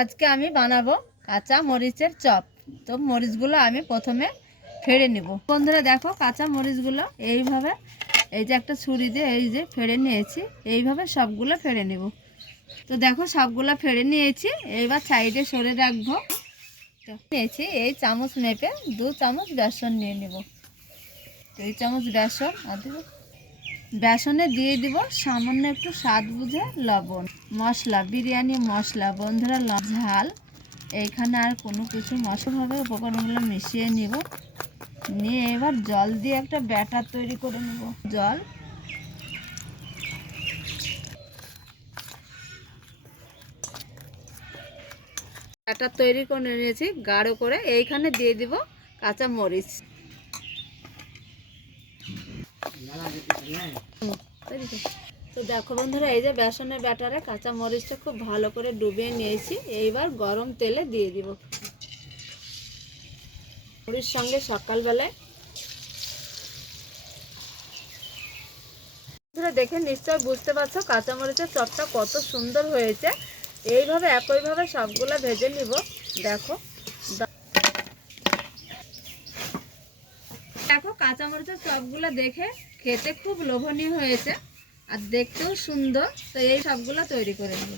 আজকে আমি বানাবো কাঁচা মরিচের চপ। তো মরিচগুলো আমি প্রথমে ফেড়ে নিব। বন্ধুরা দেখো, কাঁচা মরিচগুলো এইভাবে এই যে একটা ছুরি দিয়ে এই যে ফেড়ে নিয়েছি, এইভাবে সবগুলো ফেড়ে নেব। তো দেখো সবগুলো ফেড়ে নিয়েছি, এইবার সাইডে সরে রাখবো। নিয়েছি এই চামচ মেপে 2 চামচ বেসন নিয়ে নেব। 2 চামচ বেসন আর বেসনে দিয়ে দিব সামান্য একটু স্বাদ বুঝে লবণ। মশলা, বিরিয়ানি মশলা বন্ধুরা, ঝাল, এইখানে আর কোনো কিছু মশলাভাবে উপকরণগুলো মিশিয়ে নিব। নিয়ে এবার জল দিয়ে একটা ব্যাটার তৈরি করে নেব। জল ব্যাটার তৈরি করে নিয়েছি গাঢ় করে। এইখানে দিয়ে দিব কাঁচা মরিচ। তো দেখো বন্ধুরা, এই যে বেসনের ব্যাটারে কাঁচা মরিচটা খুব ভালো করে ডুবিয়ে নিয়েছি। এইবার গরম তেলে দিয়ে দিব। মুড়ির সঙ্গে সকালবেলায় বন্ধুরা দেখে নিশ্চয় বুঝতে পারছো কাঁচা মরিচের চপটা কত সুন্দর হয়েছে। এইভাবে একইভাবে সবগুলা ভেজে নিব। দেখো দেখো কাঁচা মরিচের চপগুলো দেখে খেতে খুব লোভনীয় হয়েছে আর দেখতেও সুন্দর। তো এই সবগুলো তৈরি করে নেব।